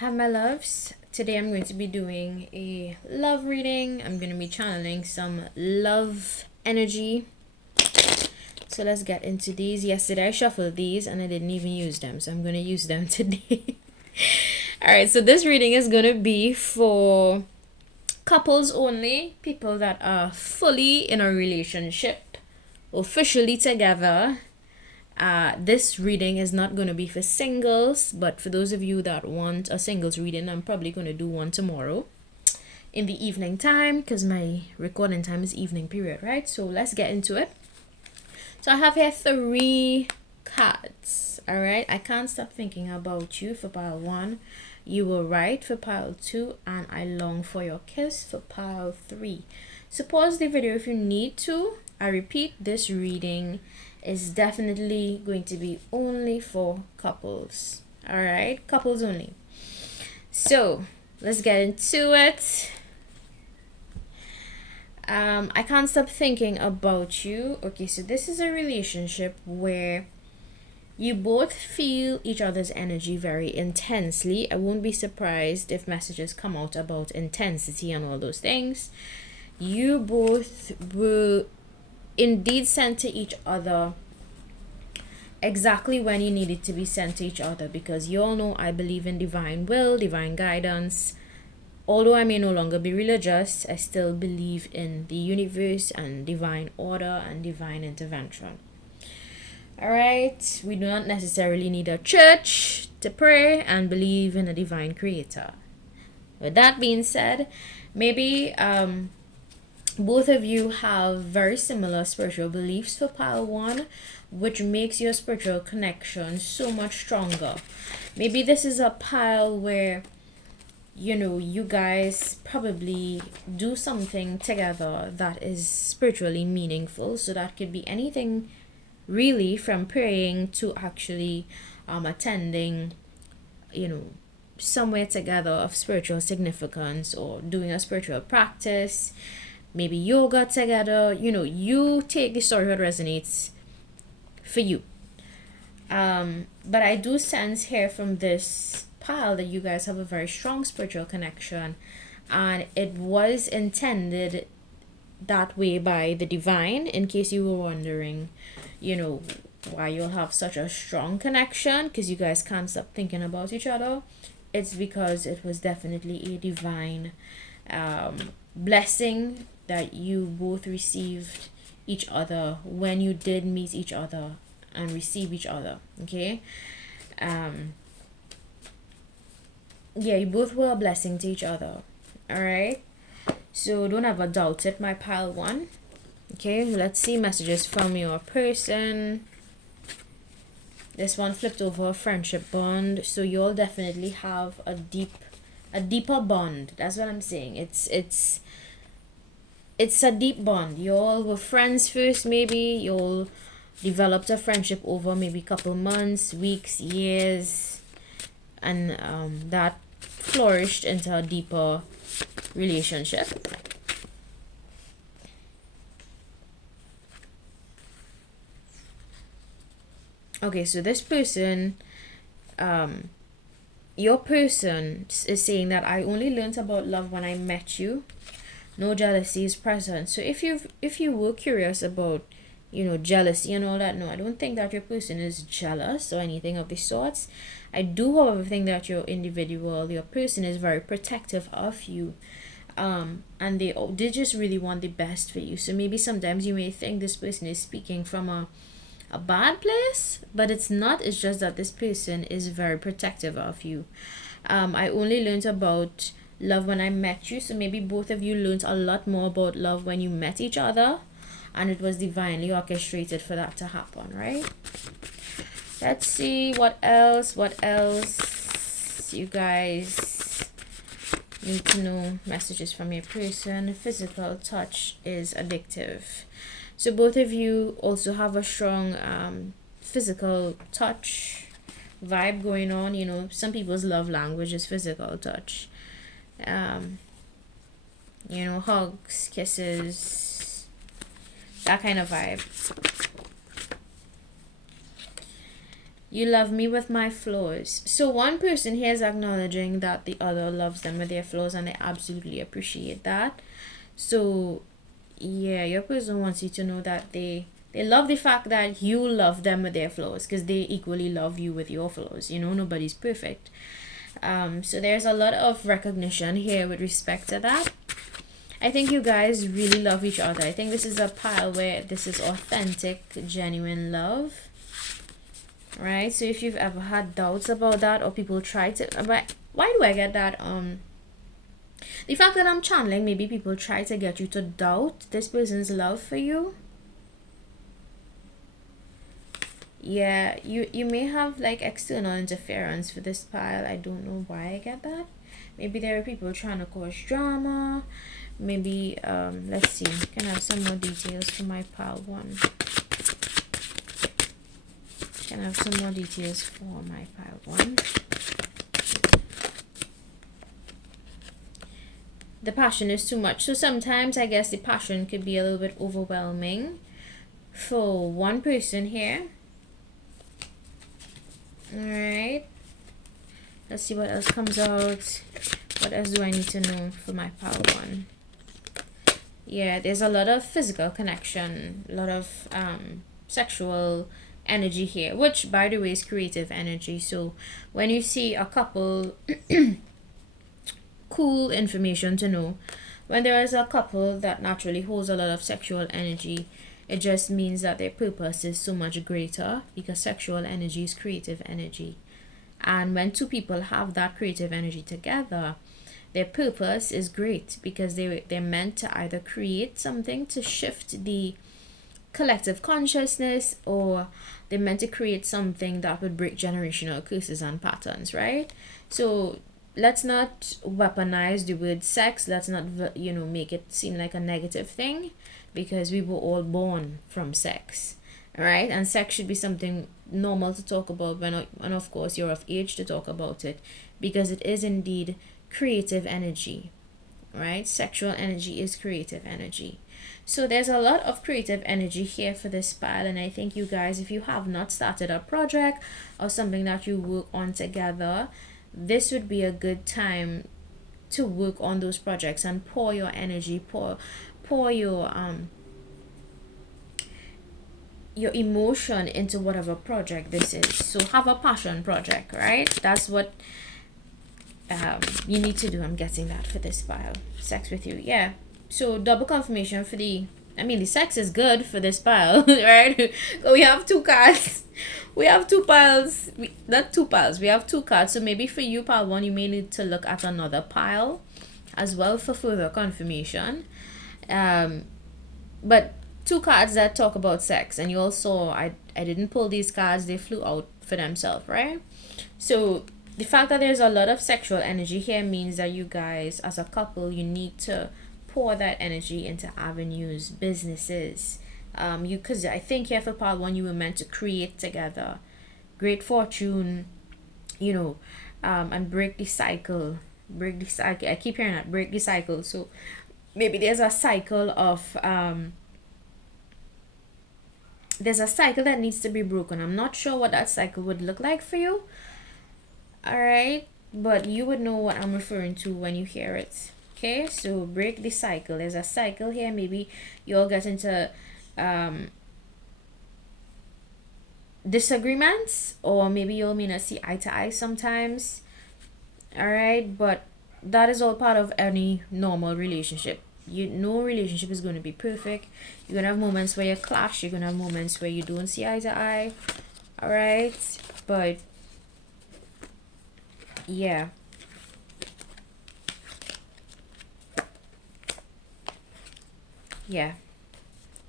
Hi, my loves. Today I'm going to be doing a love reading. I'm going to be channeling some love energy. So let's get into these. Yesterday I shuffled these and I didn't even use them, so I'm going to use them today. Alright, so this reading is going to be for couples only, people that are fully in a relationship, officially together. This reading is not going to be for singles, but for those of you that want a singles reading, I'm probably going to do one tomorrow in the evening time because my recording time is evening period, right? So let's get into it. So I have here 3 cards, all right? I can't stop thinking about you for pile 1. You were right for pile 2, and I long for your kiss for pile 3. So pause the video if you need to. I repeat, this reading is definitely going to be only for couples. All right, couples only. So let's get into it. I can't stop thinking about you. Okay, so this is a relationship where you both feel each other's energy very intensely. I won't be surprised if messages come out about intensity and all those things. You both will indeed send to each other exactly when you need it to be sent to each other, because you all know I believe in divine will, divine guidance. Although I may no longer be religious, I still believe in the universe and divine order and divine intervention. Alright, we do not necessarily need a church to pray and believe in a divine creator. With that being said, maybe both of you have very similar spiritual beliefs for pile 1, which makes your spiritual connection so much stronger. Maybe this is a pile where you guys probably do something together that is spiritually meaningful. So that could be anything really, from praying to actually attending somewhere together of spiritual significance, or doing a spiritual practice, maybe yoga together. You take the story that resonates for you. But I do sense here from this pile that you guys have a very strong spiritual connection, and it was intended that way by the divine. In case you were wondering, why you'll have such a strong connection, because you guys can't stop thinking about each other, it's because it was definitely a divine blessing that you both received each other when you did meet each other and receive each other. Okay. You both were a blessing to each other. All right, so don't ever doubt it, my pile 1. Okay, let's see messages from your person. This one flipped over, friendship bond. So you'll definitely have a deeper bond. That's what I'm saying. It's a deep bond. Y'all were friends first, maybe you'll developed a friendship over maybe couple months, weeks, years, and that flourished into a deeper relationship. Okay, so this person, your person is saying that I only learned about love when I met you. No jealousy is present. So if you were curious about jealousy and all that, no, I don't think that your person is jealous or anything of the sorts. I do, however, think that your person is very protective of you, and they just really want the best for you. So maybe sometimes you may think this person is speaking from a bad place, but it's not. It's just that this person is very protective of you. I only learned about love when I met you, so maybe both of you learned a lot more about love when you met each other, and it was divinely orchestrated for that to happen, right? Let's see what else you guys need to know. Messages from your person. Physical touch is addictive. So both of you also have a strong physical touch vibe going on. Some people's love language is physical touch. Hugs, kisses, that kind of vibe. You love me with my flaws. So one person here is acknowledging that the other loves them with their flaws, and they absolutely appreciate that. So yeah, your person wants you to know that they love the fact that you love them with their flaws, because they equally love you with your flaws. You know, nobody's perfect. So there's a lot of recognition here with respect to that. I think you guys really love each other. I think this is a pile where this is authentic, genuine love. Right? So if you've ever had doubts about that, or people try to, but why do I get that? The fact that I'm channeling, maybe people try to get you to doubt this person's love for you. Yeah, you may have like external interference for this pile. I don't know why I get that. Maybe there are people trying to cause drama. Maybe let's see, can I have some more details for my pile 1? Can I have some more details for my pile 1? The passion is too much. So sometimes I guess the passion could be a little bit overwhelming for one person here. Alright, let's see what else comes out. What else do I need to know for my pile 1? Yeah, there's a lot of physical connection, a lot of sexual energy here, which by the way is creative energy. So when you see a couple, cool information to know, when there is a couple that naturally holds a lot of sexual energy, it just means that their purpose is so much greater, because sexual energy is creative energy. And when two people have that creative energy together, their purpose is great, because they're meant to either create something to shift the collective consciousness, or they're meant to create something that would break generational curses and patterns, right? So let's not weaponize the word sex. Let's not, make it seem like a negative thing, because we were all born from sex, right? And sex should be something normal to talk about and of course you're of age to talk about it, because it is indeed creative energy, right? Sexual energy is creative energy. So there's a lot of creative energy here for this pile, and I think you guys, if you have not started a project or something that you work on together, this would be a good time to work on those projects and pour your energy, pour your emotion into whatever project this is. So have a passion project, right? That's what you need to do. I'm getting that for this pile. Sex with you, yeah. So double confirmation for the sex is good for this pile, right? So we have 2 cards. We have 2 piles. Not 2 piles. We have 2 cards. So maybe for you, pile 1, you may need to look at another pile as well for further confirmation. But 2 cards that talk about sex, and you all saw I didn't pull these cards. They flew out for themselves, right? So the fact that there's a lot of sexual energy here means that you guys as a couple, you need to pour that energy into avenues, businesses. Because I think here for part 1, you were meant to create together great fortune, and break the cycle. I keep hearing that, break the cycle. So maybe there's a cycle of there's a cycle that needs to be broken. I'm not sure what that cycle would look like for you. All right, but you would know what I'm referring to when you hear it. Okay, so break the cycle. There's a cycle here. Maybe you all get into disagreements, or maybe you all may not see eye to eye sometimes. All right, but that is all part of any normal relationship. No relationship is going to be perfect. You're going to have moments where you clash. You're going to have moments where you don't see eye to eye. All right, but yeah. Yeah.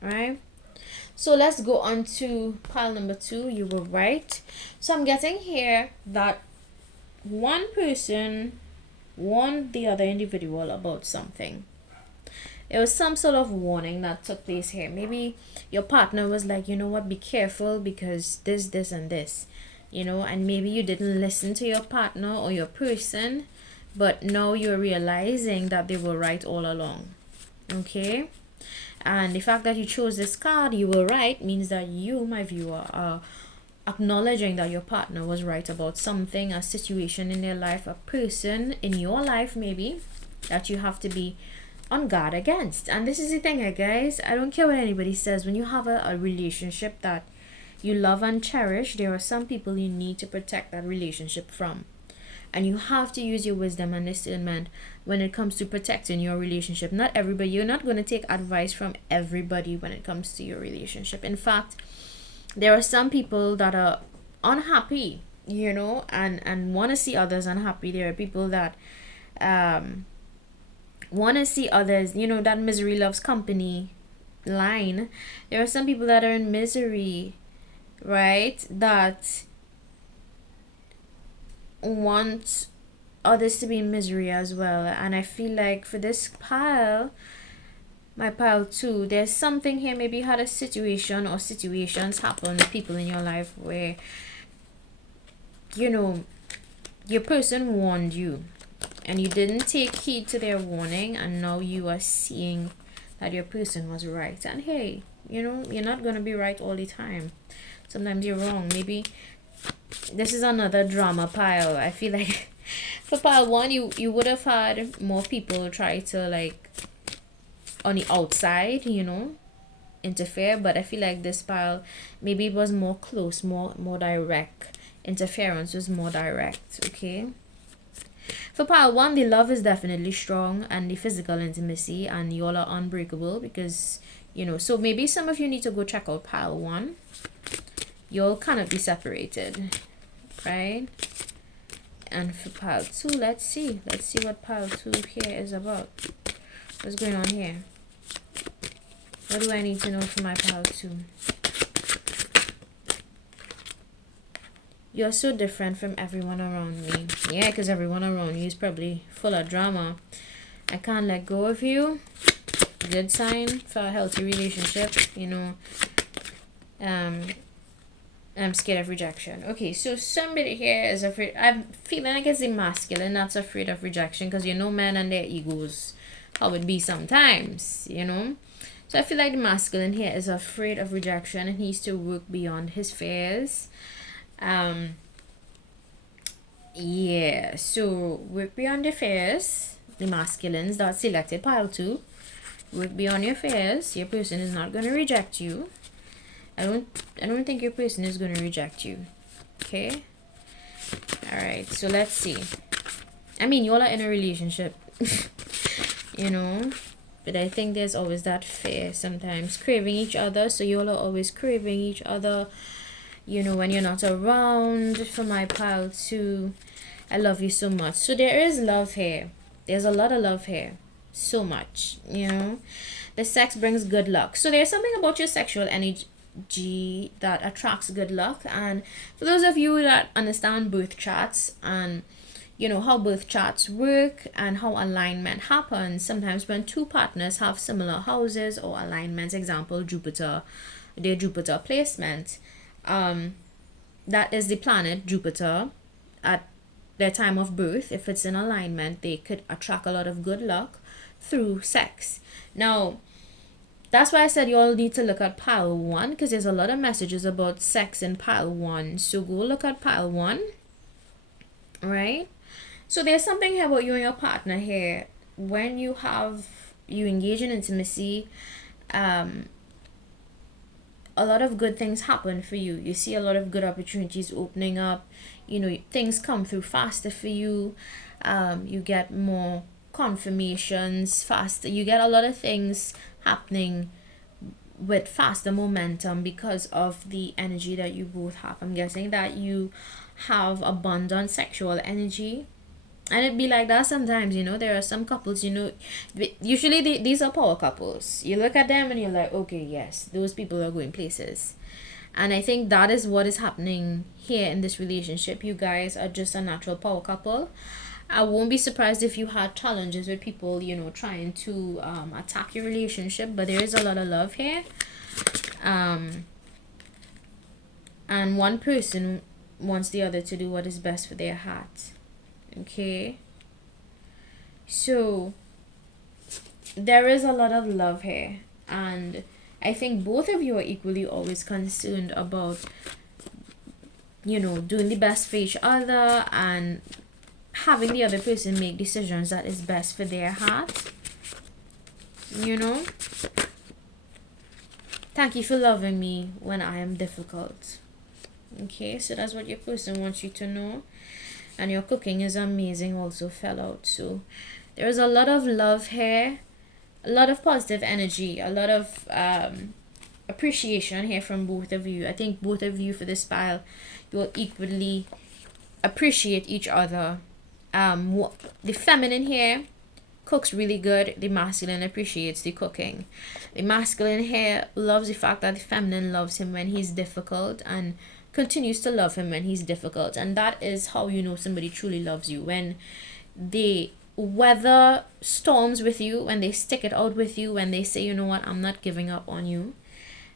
All right. So let's go on to pile number 2. You were right. So I'm getting here that one person warned the other individual about something. There was some sort of warning that took place here. Maybe your partner was like, you know what, be careful because this, and this. And maybe you didn't listen to your partner or your person, but now you're realizing that they were right all along. Okay? And the fact that you chose this card, you were right, means that you, my viewer, are acknowledging that your partner was right about something, a situation in their life, a person in your life maybe, that you have to be on guard against. And this is the thing, guys, I don't care what anybody says. When you have a relationship that you love and cherish, there are some people you need to protect that relationship from. And you have to use your wisdom and discernment when it comes to protecting your relationship. Not everybody, you're not going to take advice from everybody when it comes to your relationship. In fact, there are some people that are unhappy, and want to see others unhappy. There are people that want to see others, that misery loves company line. There are some people that are in misery, right, that want others to be in misery as well. And I feel like for this pile, my pile 2, there's something here. Maybe you had a situation or situations happen with people in your life where your person warned you and you didn't take heed to their warning, and now you are seeing that your person was right. And hey, you're not going to be right all the time. Sometimes you're wrong. Maybe this is another drama pile. I feel like for pile 1, you would have had more people try to, like, on the outside, interfere. But I feel like this pile, maybe it was more close, more direct. Interference was more direct. Okay, for pile 1, the love is definitely strong, and the physical intimacy, and y'all are unbreakable because so maybe some of you need to go check out pile 1. Y'all cannot be separated, right? And for pile 2, let's see what pile 2 here is about. What's going on here? What do I need to know for my pile 2? You're so different from everyone around me. Yeah, because everyone around you is probably full of drama. I can't let go of you. Good sign for a healthy relationship, I'm scared of rejection. Okay, so somebody here is afraid. I'm feeling like it's the masculine that's afraid of rejection, because men and their egos, how it be sometimes, So I feel like the masculine here is afraid of rejection and he needs to work beyond his fears. Yeah, so work beyond your fears. The masculines that selected pile 2, work beyond your fears. Your person is not going to reject you. I don't think your person is going to reject you. Okay? All right, so let's see. I mean, you all are in a relationship. But I think there's always that fear sometimes, craving each other. So you all are always craving each other, when you're not around. For my pile 2, I love you so much. So there is love here. There's a lot of love here. So much, The sex brings good luck. So there's something about your sexual energy that attracts good luck. And for those of you that understand birth charts and how birth charts work and how alignment happens, sometimes when two partners have similar houses or alignments, example their Jupiter placement, that is the planet Jupiter at their time of birth. If it's in alignment, they could attract a lot of good luck through sex. Now, that's why I said you all need to look at pile 1, because there's a lot of messages about sex in pile 1. So go look at pile 1. Right? So there's something here about you and your partner here. When you engage in intimacy, a lot of good things happen for you. You see a lot of good opportunities opening up. Things come through faster for you. You get more confirmations faster. You get a lot of things happening with faster momentum because of the energy that you both have. I'm guessing that you have abundant sexual energy, and it'd be like that sometimes. There are some couples, usually these are power couples. You look at them and you're like, okay, yes, those people are going places. And I think that is what is happening here in this relationship. You guys are just a natural power couple. I won't be surprised if you had challenges with people, trying to attack your relationship, but there is a lot of love here. And one person wants the other to do what is best for their heart. Okay? So, there is a lot of love here. And I think both of you are equally always concerned about doing the best for each other and having the other person make decisions that is best for their heart. Thank you for loving me when I am difficult. Okay, so that's what your person wants you to know. And your cooking is amazing also fell out. So there's a lot of love here, a lot of positive energy, a lot of appreciation here from both of you. I think both of you for this pile, you will equally appreciate each other. The feminine here cooks really good. The masculine appreciates the cooking. The masculine here loves the fact that the feminine loves him when he's difficult and continues to love him when he's difficult. And that is how you know somebody truly loves you, when they weather storms with you, when they stick it out with you, when they say, you know what, I'm not giving up on you.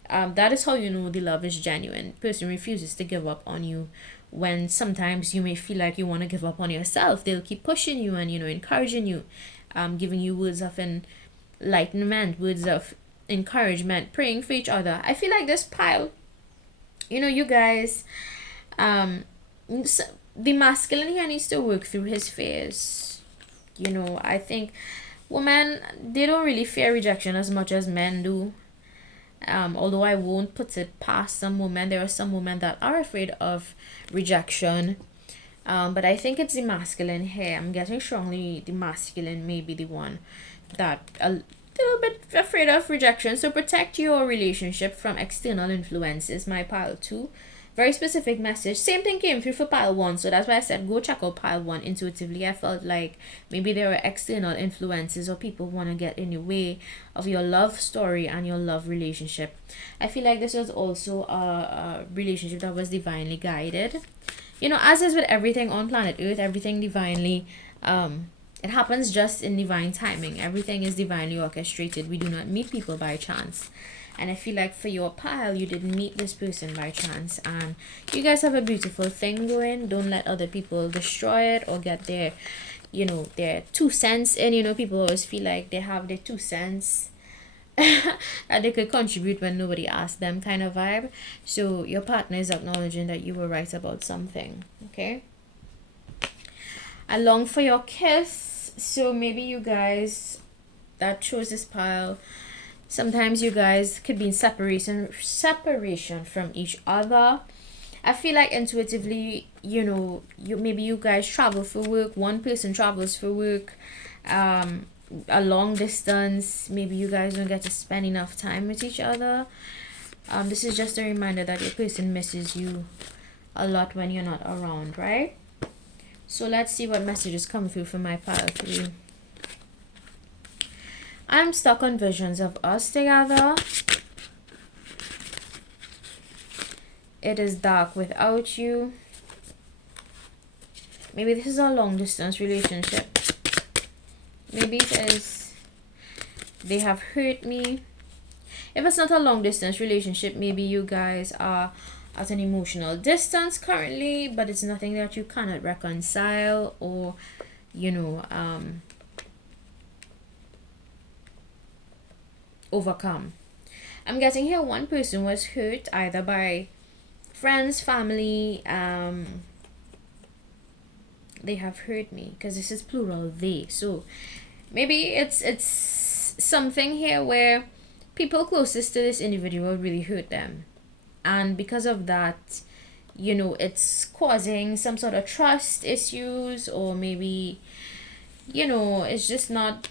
That is how you know the love is genuine. Person refuses to give up on you when sometimes you may feel like you want to give up on yourself. They'll keep pushing you and encouraging you, giving you words of enlightenment, words of encouragement, praying for each other. I feel like this pile, you guys, the masculine here needs to work through his fears. I think women, they don't really fear rejection as much as men do. Although I won't put it past some women, there are some women that are afraid of rejection. But I think it's the masculine here. I'm getting strongly the masculine may be the one that a little bit afraid of rejection. So protect your relationship from external influences, my pile 2. Very specific message. Same thing came through for pile 1. So that's why I said go check out pile 1 intuitively. I felt like maybe there were external influences or people want to get in the way of your love story and your love relationship. I feel like this was also a relationship that was divinely guided. As is with everything on planet Earth, everything divinely, it happens just in divine timing. Everything is divinely orchestrated. We do not meet people by chance. And I feel like for your pile, you didn't meet this person by chance. And you guys have a beautiful thing going. Don't let other people destroy it or get their, their 2 cents in. People always feel like they have their 2 cents that they could contribute when nobody asked them, kind of vibe. So your partner is acknowledging that you were right about something. Okay. I long for your kiss. So maybe you guys that chose this pile, sometimes you guys could be in separation from each other. I feel like intuitively, maybe you guys travel for work. One person travels for work, a long distance. Maybe you guys don't get to spend enough time with each other. This is just a reminder that your person misses you a lot when you're not around, right? So let's see what messages come through for my pile 3. I'm stuck on visions of us together. It is dark without you. Maybe this is a long distance relationship. Maybe it is they have hurt me. If it's not a long distance relationship, maybe you guys are at an emotional distance currently, but it's nothing that you cannot reconcile or overcome. I'm getting here one person was hurt either by friends, family. They have hurt me because this is plural, they. So maybe it's something here where people closest to this individual really hurt them, and because of that, it's causing some sort of trust issues, or maybe it's just not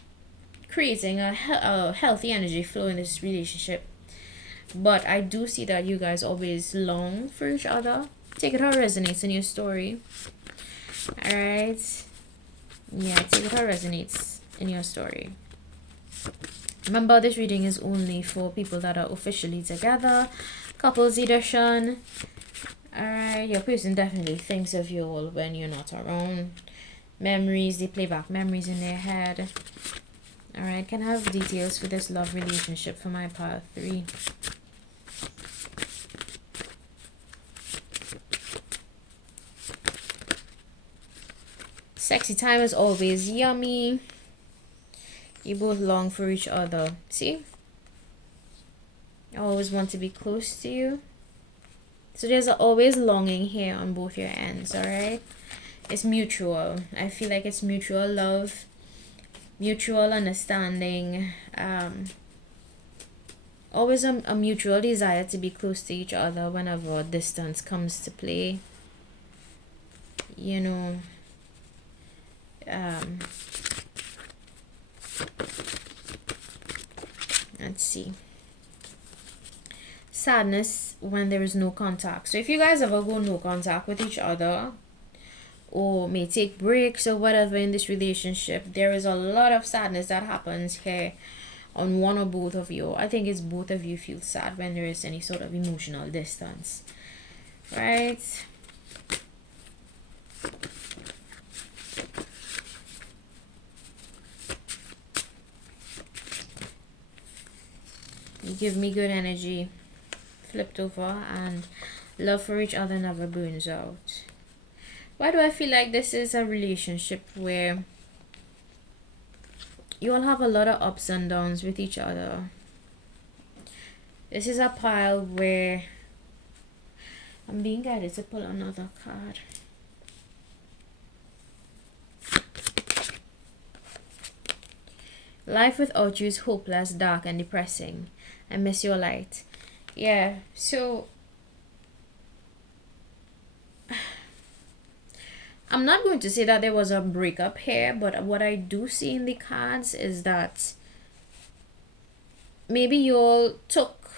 creating a healthy energy flow in this relationship. But I do see that you guys always long for each other. Take it how it resonates in your story. Alright, yeah, take it how it resonates in your story. Remember, this reading is only for people that are officially together, couples edition. Alright, your person definitely thinks of you all when you're not around. Memories, they play back memories in their head. Alright, can I have details for this love relationship for my pile 3? Sexy time is always yummy. You both long for each other. See? I always want to be close to you. So there's always longing here on both your ends, all right? It's mutual. I feel like it's mutual love, mutual understanding, always a mutual desire to be close to each other whenever distance comes to play. You know, let's see. Sadness when there is no contact. So if you guys ever go no contact with each other, or may take breaks or whatever in this relationship, there is a lot of sadness that happens here on one or both of you. I think it's both of you feel sad when there is any sort of emotional distance, right? You give me good energy, flipped over, and love for each other never burns out. Why do I feel like this is a relationship where you all have a lot of ups and downs with each other? This is a pile where I'm being guided to pull another card. Life without you is hopeless, dark, and depressing. I miss your light. Yeah, so I'm not going to say that there was a breakup here, but what I do see in the cards is that maybe you all took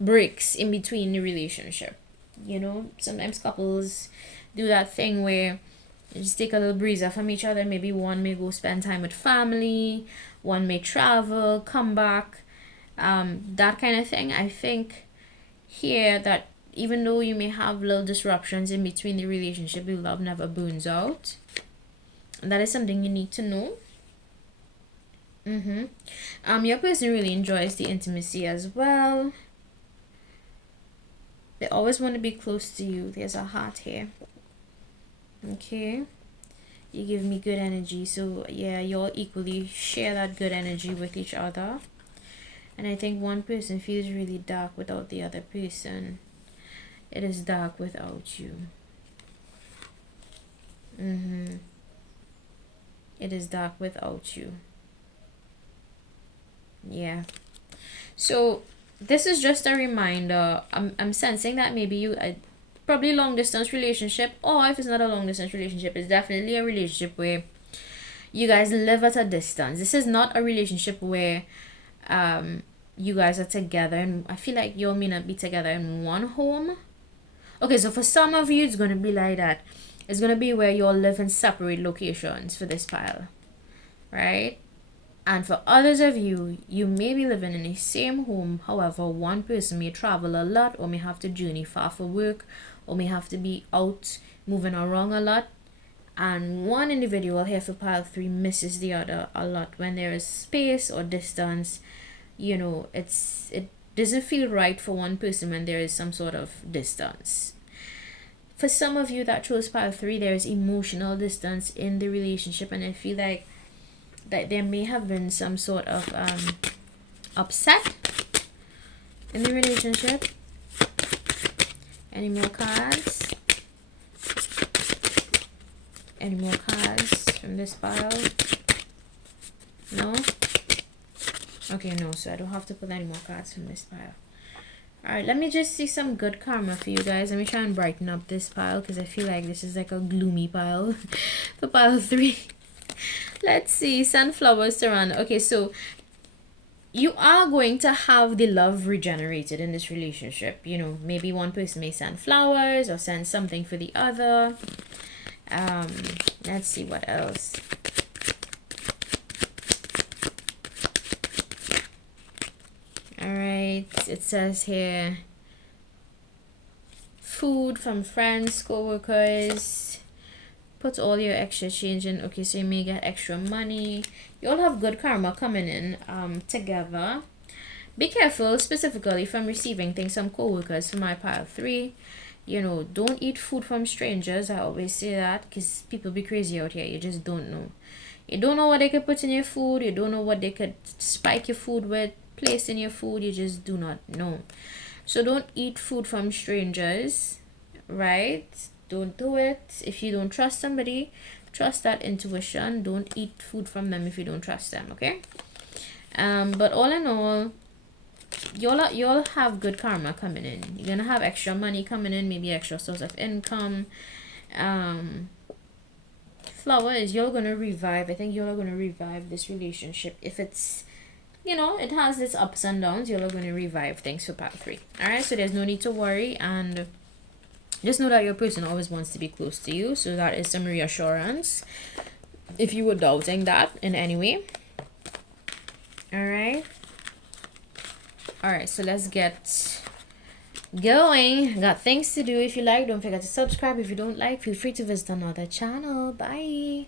breaks in between the relationship. You know, sometimes couples do that thing where you just take a little breather from each other. Maybe one may go spend time with family, one may travel, come back, that kind of thing. I think here that even though you may have little disruptions in between the relationship, the love never burns out. And that is something you need to know. Your person really enjoys the intimacy as well. They always want to be close to you. There's a heart here. Okay. You give me good energy. So yeah, you all equally share that good energy with each other. And I think one person feels really dark without the other person. It is dark without you. It is dark without you. Yeah. So this is just a reminder. I'm sensing that maybe you probably long distance relationship, or if it's not a long distance relationship, it's definitely a relationship where you guys live at a distance. This is not a relationship where you guys are together, and I feel like you may not be together in one home. Okay, so for some of you, it's going to be like that. It's going to be where you all live in separate locations for this pile, right? And for others of you, you may be living in the same home. However, one person may travel a lot, or may have to journey far for work, or may have to be out moving around a lot. And one individual here for pile 3 misses the other a lot. When there is space or distance, you know, it doesn't feel right for one person when there is some sort of distance. For some of you that chose pile 3, there is emotional distance in the relationship, and I feel like that there may have been some sort of upset in the relationship. Any more cards? Any more cards from this pile? No? Okay, no, so I don't have to put any more cards from this pile. Alright, let me just see some good karma for you guys. Let me try and brighten up this pile, because I feel like this is like a gloomy pile for pile 3. Let's see, sunflowers surround. Okay, so you are going to have the love regenerated in this relationship. You know, maybe one person may send flowers or send something for the other. Let's see what else. All right, it says here food from friends, co-workers. Put all your extra change in. Okay, so you may get extra money. You all have good karma coming in together. Be careful specifically from receiving things from co-workers for my pile 3. You know, don't eat food from strangers. I always say that, because people be crazy out here. You just don't know. You don't know what they could put in your food. You don't know what they could spike your food with, place in your food. You just do not know. So don't eat food from strangers, right? Don't do it. If you don't trust somebody, trust that intuition. Don't eat food from them if you don't trust them, okay? But all in all, you'll have good karma coming in. You're gonna have extra money coming in, maybe extra source of income. Flowers, you're gonna revive. I think you're gonna revive this relationship. If it's, you know, it has its ups and downs, you're gonna revive things for part 3. All right, so there's no need to worry, and just know that your person always wants to be close to you. So that is some reassurance if you were doubting that in any way. All right. All right, so let's get going. Got things to do. If you like, don't forget to subscribe. If you don't like, feel free to visit another channel. Bye.